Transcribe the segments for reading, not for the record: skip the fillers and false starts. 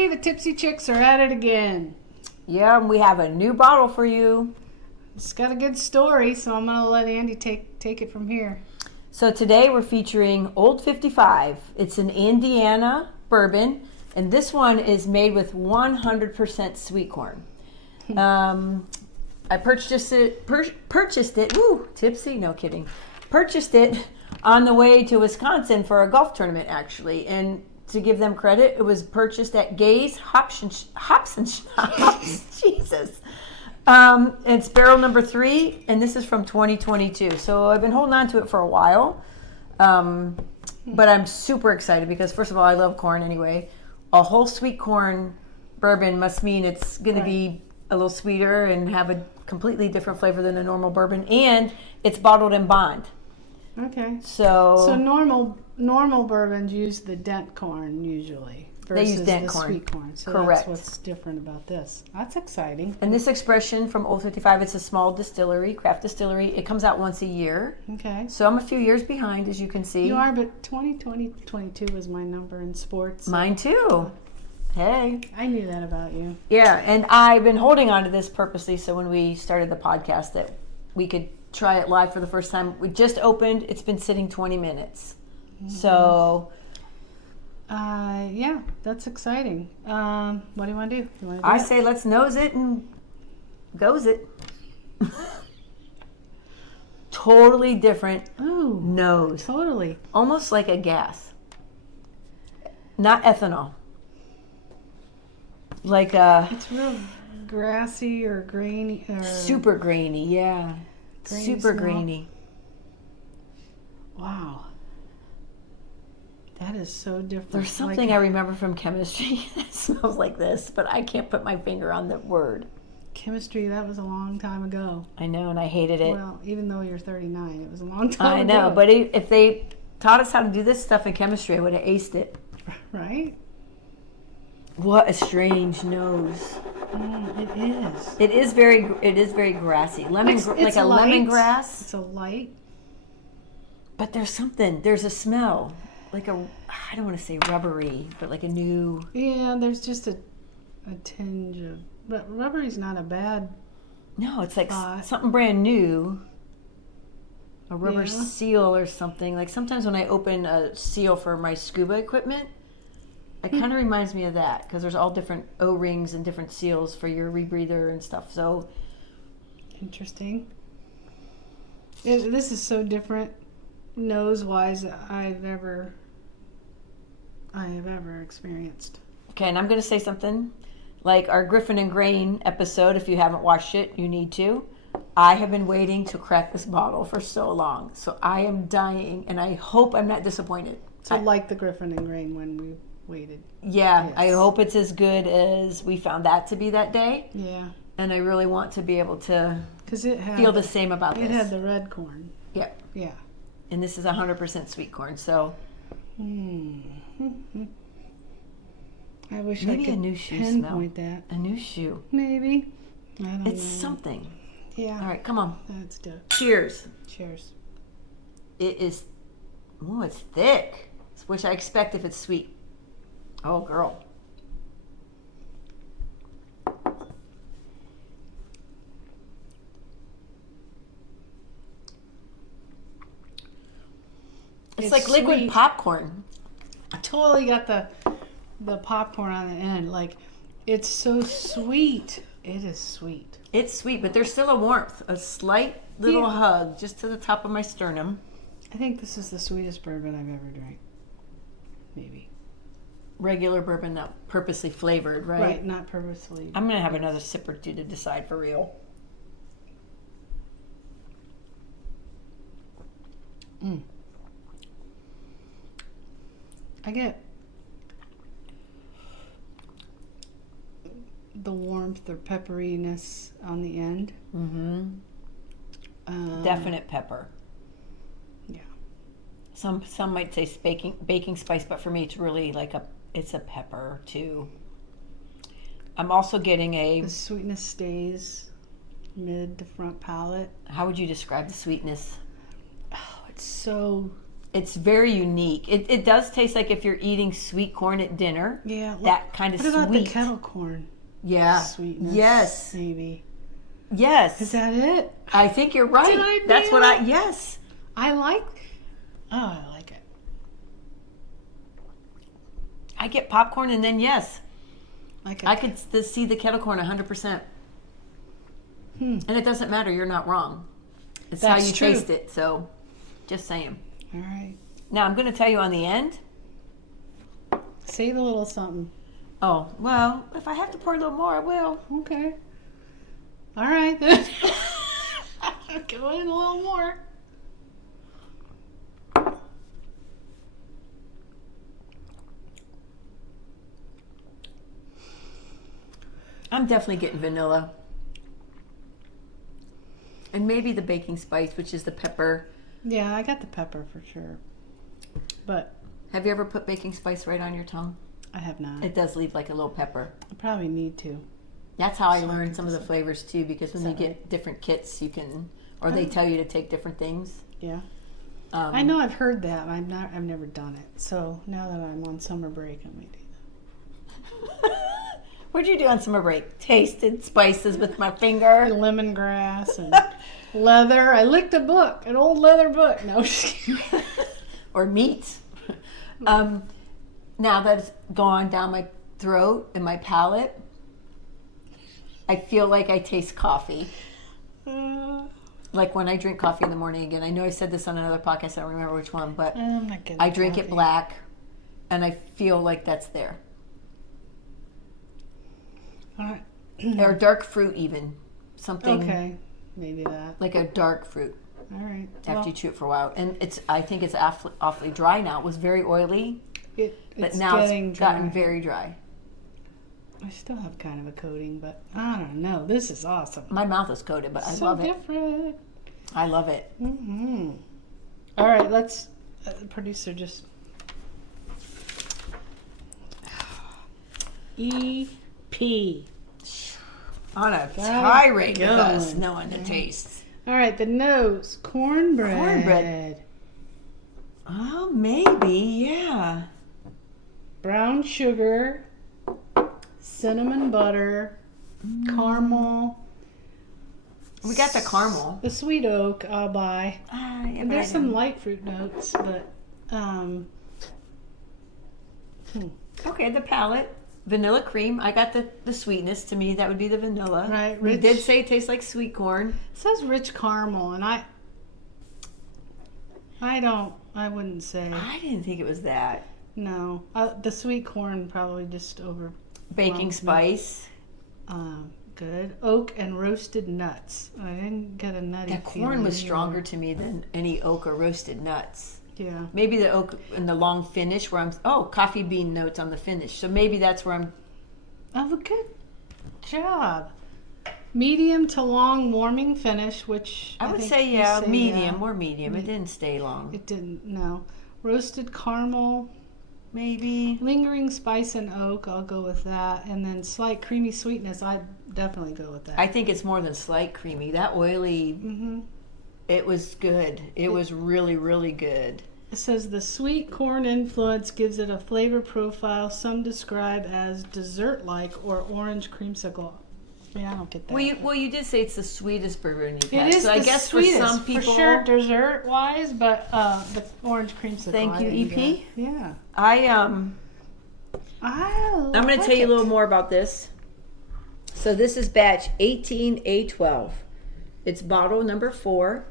everybody. The Tipsy Chicks are at it again. Yeah, we have a new bottle for you. It's got a good story, so I'm going to let Andy take it from here. So today we're featuring Old 55. It's an Indiana bourbon, and this one is made with 100% sweet corn. I purchased it, woo, tipsy, no kidding. Purchased it on the way to Wisconsin for a golf tournament, actually. And to give them credit, it was purchased at Gay's Hops and Shops. Jesus. It's barrel number 3, and this is from 2022. So I've been holding on to it for a while. But I'm super excited because, first of all, I love corn anyway. A whole sweet corn bourbon must mean it's going to be a little sweeter and have a completely different flavor than a normal bourbon. And it's bottled in bond. Okay. So normal bourbons use the dent corn usually. They use dent the corn. Sweet corn. So Correct. That's what's different about this. That's exciting. And this expression from Old 55, it's a small distillery, craft distillery. It comes out once a year. Okay. So I'm a few years behind, as you can see. You are, but 2022 was my number in sports. So Mine too. Hey. I knew that about you. Yeah, and I've been holding on to this purposely so when we started the podcast that we could try it live for the first time. We just opened. It's been sitting 20 minutes. Mm-hmm. So... yeah, that's exciting. What do you want to do? I say let's nose it and goes it. Totally different nose. Totally. Almost like a gas. Not ethanol. Like it's real grassy or grainy. Or super grainy, yeah. Grainy super smell. Grainy. Wow. That is so different. There's something I remember from chemistry that smells like this, but I can't put my finger on the word. Chemistry, that was a long time ago. I know, and I hated it. Well, even though you're 39, it was a long time ago. I know, but if they taught us how to do this stuff in chemistry, I would have aced it. Right? What a strange nose. It is. It is very grassy. Like a light. lemongrass. It's a light. But there's a smell. Like I don't want to say rubbery, but like a new... Yeah, there's just a tinge of... But rubbery's not a bad... No, it's like something brand new. A rubber Yeah. seal or something. Like sometimes when I open a seal for my scuba equipment, it kind of reminds me of that because there's all different O-rings and different seals for your rebreather and stuff. So interesting. This is so different nose-wise that I have ever experienced. Okay, and I'm going to say something. Like our Griffin and Grain episode, if you haven't watched it, you need to. I have been waiting to crack this bottle for so long. So I am dying, and I hope I'm not disappointed. So like the Griffin and Grain when we waited. Yeah, Yes. I hope it's as good as we found that to be that day. Yeah. And I really want to be able to feel the same about this. It had the red corn. Yeah. Yeah. And this is 100% sweet corn, so... I wish Maybe I could a new shoe pinpoint smell. that. A new shoe. Maybe. I don't It's know. something. Yeah. All right, come on. That's good. Cheers. Cheers. It is... Oh, it's thick. It's which I expect if it's sweet. Oh, girl. It's like liquid sweet. popcorn. I totally got the popcorn on the end. Like, it's so sweet. It is sweet. It's sweet, but there's still a warmth. A slight little hug just to the top of my sternum. I think this is the sweetest bourbon I've ever drank. Maybe. Regular bourbon, not purposely flavored, right? Right, not purposely. I'm going to have another sip or two to decide for real. I get the warmth or pepperiness on the end. Definite pepper. Yeah. Some might say baking spice, but for me it's really like it's a pepper too. I'm also getting The sweetness stays mid to front palate. How would you describe the sweetness? Oh, it's so It's very unique. It does taste like if you're eating sweet corn at dinner. Yeah. That kind of What about sweet. the kettle corn Yeah. sweetness? Yes. Maybe. Yes. Is that it? I think you're right. Did I That's nail what it? yes. I like. Oh, I like it. I get popcorn and then yes. Like I could see the kettle corn 100%. And it doesn't matter. You're not wrong. It's how That's you true. taste it. So just saying. All right. Now I'm going to tell you on the end. Save a little something. Oh, well, if I have to pour a little more, I will. Okay. All right then. Go in a little more. I'm definitely getting vanilla. And maybe the baking spice, which is the pepper. Yeah, I got the pepper for sure. But Have you ever put baking spice right on your tongue? I have not. It does leave like a little pepper. I probably need to. That's how I So I learned can some of the just- flavors too, because when Is you that get different kits, you can, or they Oh. tell you to take different things. Yeah. Um, I know I've heard that. I've never done it. So now that I'm on summer break, I may do What'd you do on summer break? Tasted spices with my finger. that. Lemongrass and leather. I licked a book, an old leather book. No, just kidding. Or meat. Now that it's gone down my throat and my palate, I feel like I taste coffee. Like when I drink coffee in the morning again. I know I said this on another podcast, I don't remember which one, but I'm not good. I at drink it coffee. black and I feel like that's there. All right. Or dark fruit even. Something Okay, maybe that. like a dark fruit All right. after Well, you chew it for a while. And I think it's awfully dry now. It was very oily, but it's now getting it's gotten dry. very dry. I still have kind of a coating, but I don't know. This is awesome. My mouth is coated, but I So love it. different. I love it. Mm-hmm. All right, let's. Producer just. EP. On a Got it tirade with us, going. knowing the tastes. All right, the nose cornbread. Cornbread. Oh, maybe, yeah. Brown sugar, cinnamon butter, caramel. We got the caramel. The sweet oak I'll buy. Yeah, And but there's I some don't- light fruit notes, but Okay, the palate. Vanilla cream. I got the sweetness. To me, that would be the vanilla. Right, We rich. did say it tastes like sweet corn. it says rich caramel, and I wouldn't say I didn't think it was that. no. The sweet corn probably just over. Baking Well, spice. Good oak and roasted nuts. I didn't get a nutty. That corn feeling was anywhere. stronger to me than any oak or roasted nuts. Yeah. Maybe the oak and the long finish where coffee bean notes on the finish. So maybe that's where I'm. Oh, good job. Medium to long warming finish, which I would think say, you yeah, say, medium, yeah. more medium. It didn't stay long. It didn't. No. Roasted caramel, Maybe. lingering spice and oak. I'll go with that. And then slight creamy sweetness. I'd definitely go with that. I think it's more than slight creamy. That oily, Mm-hmm. it was good. It was really, really good. It says the sweet corn influence gives it a flavor profile some describe as dessert-like or orange creamsicle. Yeah, I don't get that. Well, you did say it's the sweetest bourbon you've It had. is So I the guess sweetest, for some people, for sure, dessert-wise, but the orange creamsicle. Thank I you, didn't EP. get. Yeah. I'm going to tell you a little more about this. So this is batch 18A12. It's bottle number 4.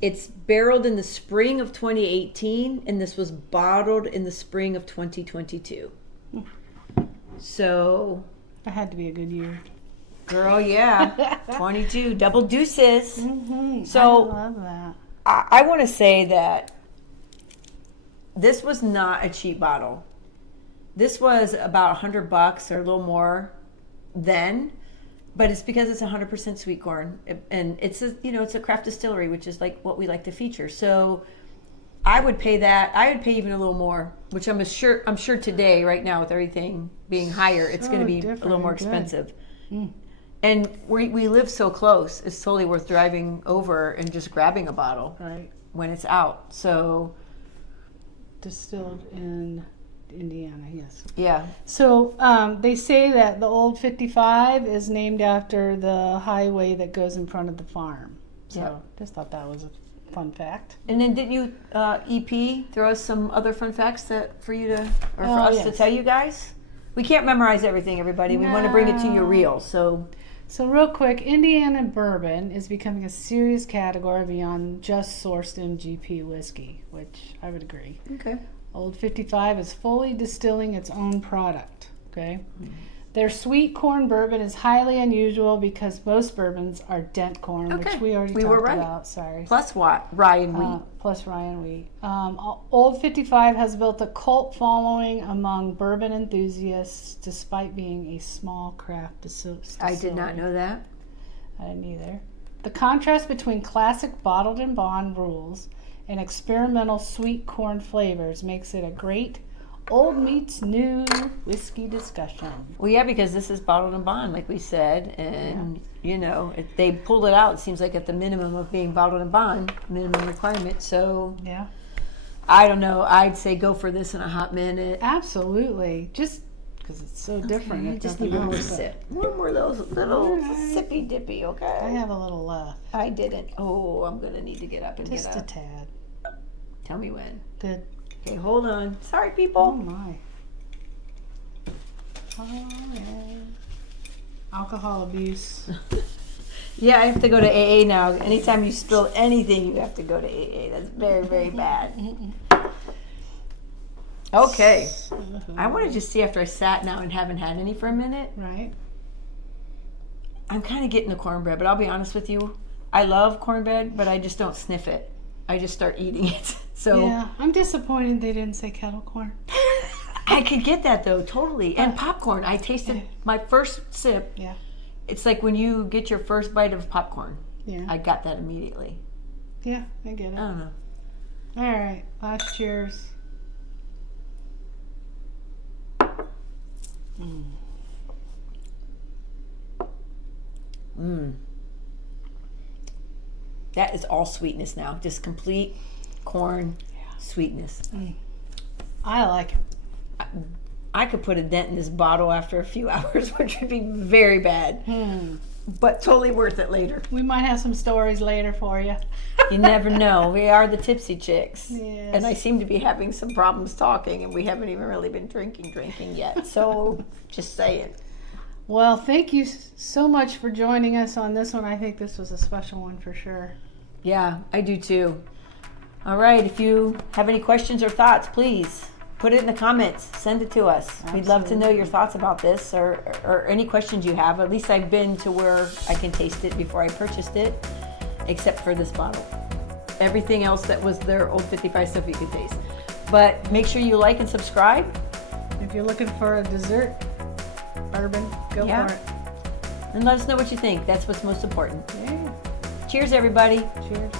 It's barreled in the spring of 2018, and this was bottled in the spring of 2022. So, That had to be a good year. girl, yeah, 22, double deuces. Mm-hmm. So- I love that. I want to say that this was not a cheap bottle. This was about $100 or a little more then, but it's because it's 100% sweet corn, and it's a craft distillery, which is like what we like to feature. So I would pay that. I would pay even a little more, which I'm sure today, right now, with everything being higher, it's So going to be a different little more and good. expensive. Mm. And we live so close; it's totally worth driving over and just grabbing a bottle Right. when it's out. So distilled in Indiana, yes. Yeah. So they say that the old 55 is named after the highway that goes in front of the farm. So Yep. just thought that was a fun fact. And then didn't you, EP, throw us some other fun facts for you to, or for Oh, us to yes. tell you guys? We can't memorize everything, everybody. We want to bring it to you No. real. So, So real quick, Indiana bourbon is becoming a serious category beyond just sourced MGP whiskey, which I would agree. okay. Old 55 is fully distilling its own product. Okay. Their sweet corn bourbon is highly unusual because most bourbons are dent corn, Okay. which we already We talked were right. about. Sorry. Plus what? Rye and wheat. Plus Ryan wheat. Old 55 has built a cult following among bourbon enthusiasts despite being a small craft distillery. I did not know that. I didn't either. The contrast between classic bottled and bond rules and experimental sweet corn flavors makes it a great old meets new whiskey discussion. Well, yeah, because this is bottled and bond, like we said, and if they pulled it out, it seems like at the minimum of being bottled and bond, minimum requirement. So Yeah, I don't know. I'd say go for this in a hot minute. absolutely. Just because it's so different. I if just nothing need one more else, but sip. One more of those little Alright. sippy dippy, okay? I have a little left. I didn't. Oh, I'm gonna need to get up and Just get a up. tad. Tell me when. Good. Okay, hold on. Sorry, Oh people. my. Oh, yeah. Alcohol abuse. Yeah, I have to go to AA now. Anytime you spill anything, you have to go to AA. That's very, very bad. Okay. I want to just see after I sat now and haven't had any for a minute. Right? I'm kind of getting the cornbread, but I'll be honest with you. I love cornbread, but I just don't sniff it. I just start eating it. So Yeah, I'm disappointed they didn't say kettle corn. I could get that though, totally. And popcorn. I tasted my first sip. Yeah. It's like when you get your first bite of popcorn. Yeah. I got that immediately. Yeah, I get it. I don't know. All right, last cheers. That is all sweetness now. Just complete corn sweetness. I like it. I could put a dent in this bottle after a few hours, which would be very bad. But totally worth it later. We might have some stories later for you. You never know. We are the tipsy chicks. Yes. And I seem to be having some problems talking, and we haven't even really been drinking yet. So just saying. Well, thank you so much for joining us on this one. I think this was a special one for sure. Yeah, I do too. All right. If you have any questions or thoughts, please put it in the comments. Send it to us. We'd love to know your thoughts about this or any questions you have. At least I've been to where I can taste it before I purchased it, except for this bottle. Everything else that was their old 55 stuff you could taste. But make sure you like and subscribe. If you're looking for a dessert bourbon, go Yeah. for it. And let us know what you think. That's what's most important. Yeah. Cheers, everybody. Cheers.